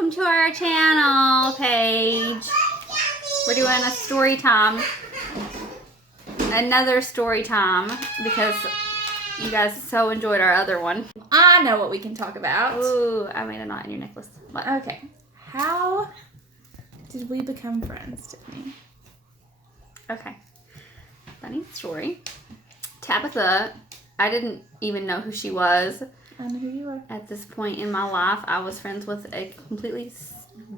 welcome to our channel page. We're doing a story time. Another story time because you guys so enjoyed our other one. I know what we can talk about. Ooh, I made a knot in your necklace. What? Okay. How did we become friends, Tiffany? Okay. Funny story. Tabitha, I didn't even know who she was. I know who you are. At this point in my life, I was friends with a completely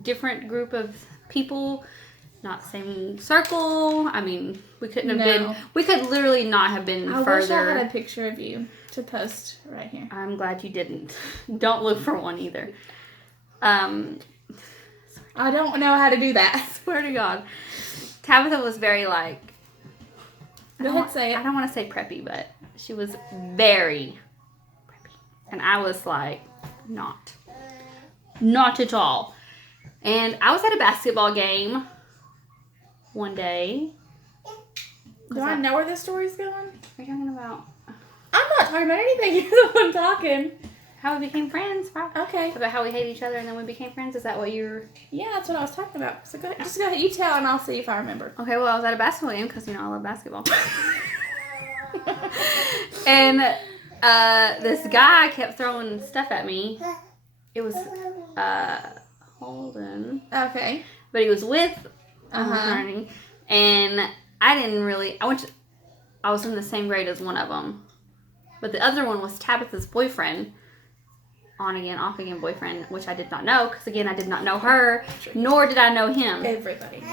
different group of people. Not same circle. I mean, we couldn't have been. We could literally not have been further. I wish I had a picture of you to post right here. I'm glad you didn't. Don't look for one either. I don't know how to do that. Swear to God. Tabitha was very like. Go ahead, say it. I don't want to say preppy, but she was very preppy, and I was like, not at all. And I was at a basketball game one day. Do I know where this story's going? What are you talking about? I'm not talking about anything. You're the one talking. How we became friends, right? Okay. About how we hate each other and then we became friends. Is that what you're... Yeah, that's what I was talking about. So go ahead. Just go ahead. You tell and I'll see if I remember. Okay, well, I was at a basketball game because, you know, I love basketball. And this guy kept throwing stuff at me. It was Holden. Okay. But he was with Honey. And I didn't really... I was in the same grade as one of them. But the other one was Tabitha's boyfriend. On again, off again boyfriend, which I did not know, because again, I did not know her, nor did I know him. Everybody.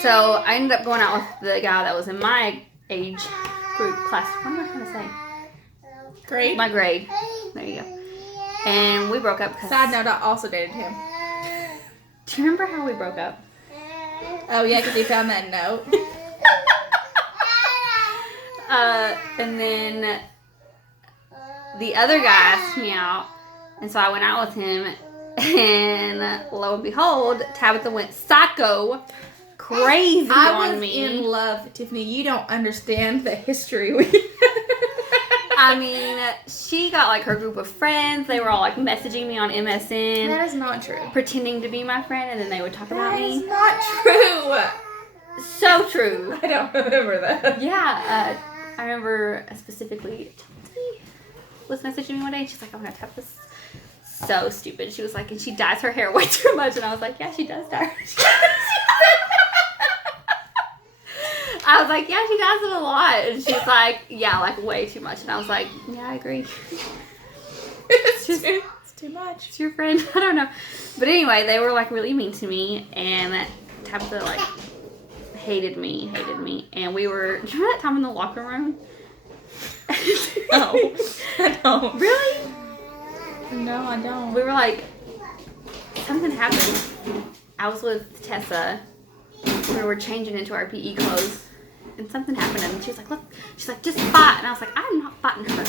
So I ended up going out with the guy that was in my age group class. What am I trying to say? Grade? My grade. There you go. And we broke up. Side note, I also dated him. Do you remember how we broke up? Oh, yeah, because he found that note. And then the other guy asked me out, and so I went out with him, and lo and behold, Tabitha went psycho, crazy on me. I was in love, Tiffany. You don't understand the history we I mean, she got like her group of friends. They were all like messaging me on MSN. That is not true. Pretending to be my friend, and then they would talk about me. That is not true. So true. I don't remember that. Yeah, I remember specifically was messaging me one day, and she's like, "Oh my God, Tabitha's so stupid." She was like, and she dyes her hair way too much, and I was like, "Yeah, she does dye her hair." I was like, "Yeah, she does it a lot," and she's like, "Yeah, like way too much," and I was like, "Yeah, I agree." It's too much. It's your friend. I don't know, but anyway, they were like really mean to me, and Tabitha like hated me, and we were. Do you remember that time in the locker room? No, I don't. Really? No, I don't. We were like, something happened. I was with Tessa. We were changing into our PE clothes, and something happened. And she was like, "Look," she's like, "Just fight." And I was like, "I'm not fighting her."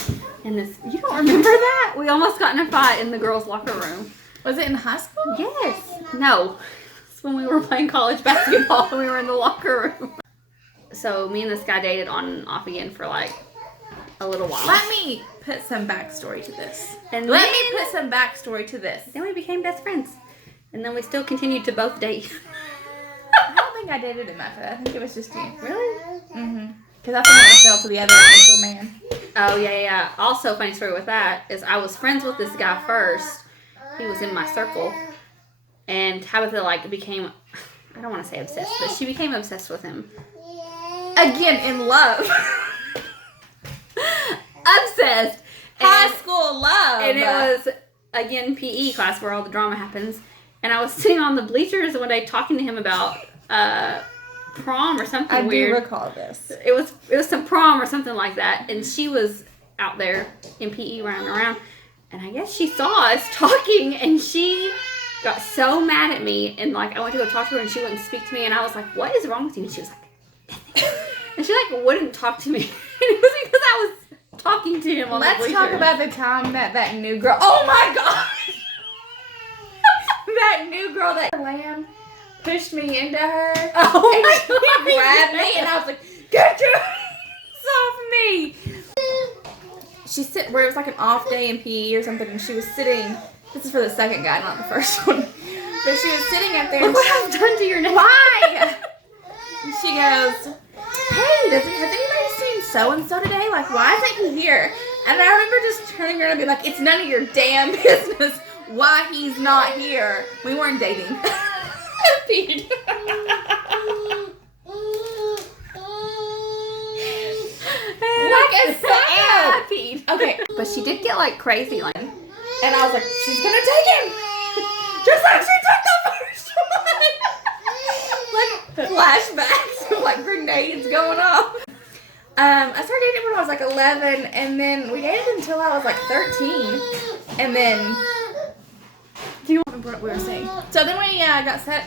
And you don't remember that? We almost got in a fight in the girls' locker room. Was it in high school? Yes. No. It's when we were playing college basketball and we were in the locker room. So me and this guy dated on and off again for like a little while. Let me put some backstory to this. Then we became best friends. And then we still continued to both date. I don't think I dated him after that. I think it was just you. Really? Mm-hmm. Because I think I fell to the other official man. Oh, yeah. Also, funny story with that is I was friends with this guy first. He was in my circle. And Tabitha, like, became, I don't want to say obsessed, but she became obsessed with him. Again, in love. Obsessed. High school love. And it was, again, PE class where all the drama happens. And I was sitting on the bleachers one day talking to him about prom or something weird. I do recall this. It was some prom or something like that. And she was out there in PE running around. And I guess she saw us talking, and she got so mad at me. And, like, I went to go talk to her, and she wouldn't speak to me. And I was like, "What is wrong with you?" And she was like, "Nothing." And she, like, wouldn't talk to me. And it was because I was talking to him on the bleachers. Let's talk about the time that new girl. Oh my gosh! That new girl, that lamb, pushed me into her. Oh my God! She grabbed me, and I was like, "Get your hands off me!" Where it was like an off day in PE or something, and she was sitting. This is for the second guy, not the first one. But she was sitting up there. Look what I've done to your neck. Why? And she goes, hey, has anybody seen so-and-so today? Like, why isn't he here? And I remember just turning around and being like, it's none of your damn business why he's not here. We weren't dating. Pete. Like a psycho. Pete. Okay. But she did get like crazy, like. And I was like, she's gonna take him! Just like she took the first one! Like, flashbacks of like grenades going off. I started dating when I was like 11, and then we dated until I was like 13. And then, do you remember what we were saying? So then we got sat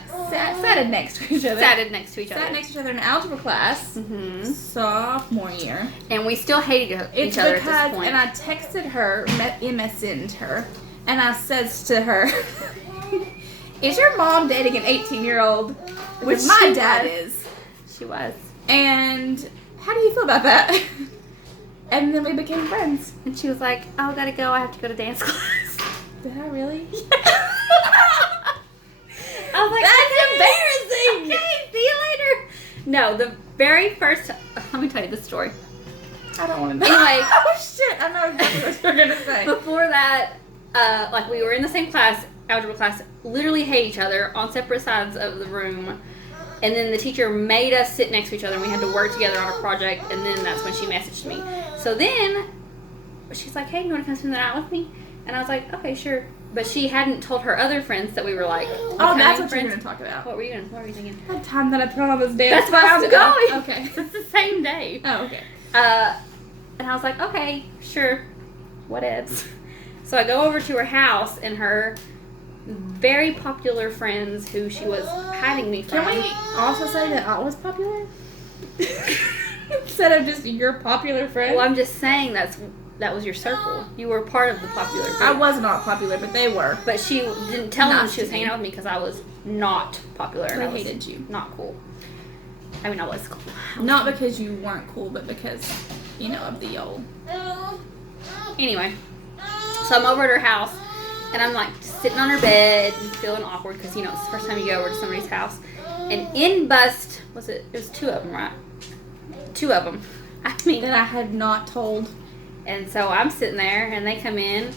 next to each other. Sat next to each other. Sat next to each other in algebra class, sophomore year. And we still hated each other It's at because, this point. and I texted her, MSN'd her, and I says to her, is your mom dating an 18-year-old? Which my dad is. She was. And how do you feel about that? And then we became friends. And she was like, oh, gotta go. I have to go to dance class. Did I really? I was like, that's embarrassing. Okay, see you later. No, the very first, let me tell you the story. I don't want to know. Anyway. Oh shit, I know exactly what you're going to say. Before that, like we were in the same class, algebra class, literally hate each other on separate sides of the room. And then the teacher made us sit next to each other and we had to work together on a project, and then that's when she messaged me. So then she's like, hey, you want to come spend the night with me? And I was like, okay, sure. But she hadn't told her other friends that we were like, oh, that's what friends. you're going to talk about. What were you thinking? The time that I put on this dance. That's why I'm going. Okay. It's the same day. Oh, okay. And I was like, okay, sure. Whatevs. So I go over to her house, and her very popular friends who she was hiding me from. Can we also say that I was popular? Instead of just your popular friend? Well, I'm just saying that was your circle. You were part of the popular group. I was not popular, but they were. But she didn't tell them Not she was to me. hanging out with me because I was not popular. And I I was hated you. Not cool. I mean, I was cool. Not because you weren't cool, but because, of the old. Anyway, so I'm over at her house, and I'm like sitting on her bed and feeling awkward because, it's the first time you go over to somebody's house. And in bust, it was two of them, right? Two of them. I mean. That I had not told. And so I'm sitting there, and they come in,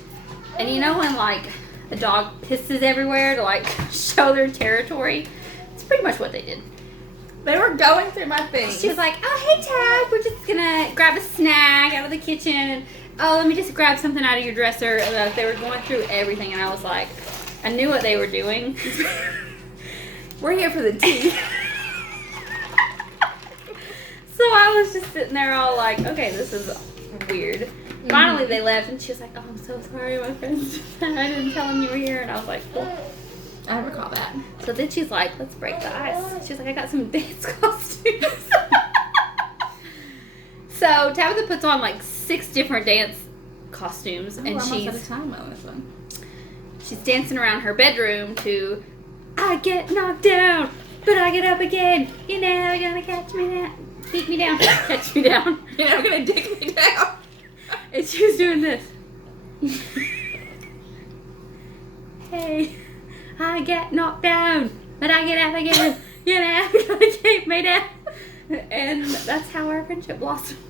and when like a dog pisses everywhere to like show their territory? It's pretty much what they did. They were going through my things. She was like, oh, hey, Tab, we're just gonna grab a snack out of the kitchen, and oh, let me just grab something out of your dresser. And they were going through everything, and I was like, I knew what they were doing. We're here for the tea. So I was just sitting there all like, okay, this is weird. Mm-hmm. Finally, they left, and she was like, oh, I'm so sorry, my friends. I didn't tell them you were here. And I was like, cool. I recall that. So then she's like, let's break the ice. She's like, I got some dance costumes. So Tabitha puts on like 6 different dance costumes, and almost out of time on this one. She's dancing around her bedroom to I get knocked down, but I get up again. You're never gonna catch me down. Beat me down. Catch me down. You're never gonna dig me down. And she was doing this. Hey, I get knocked down, but I get up again. You're never gonna keep me down. And that's how our friendship blossomed.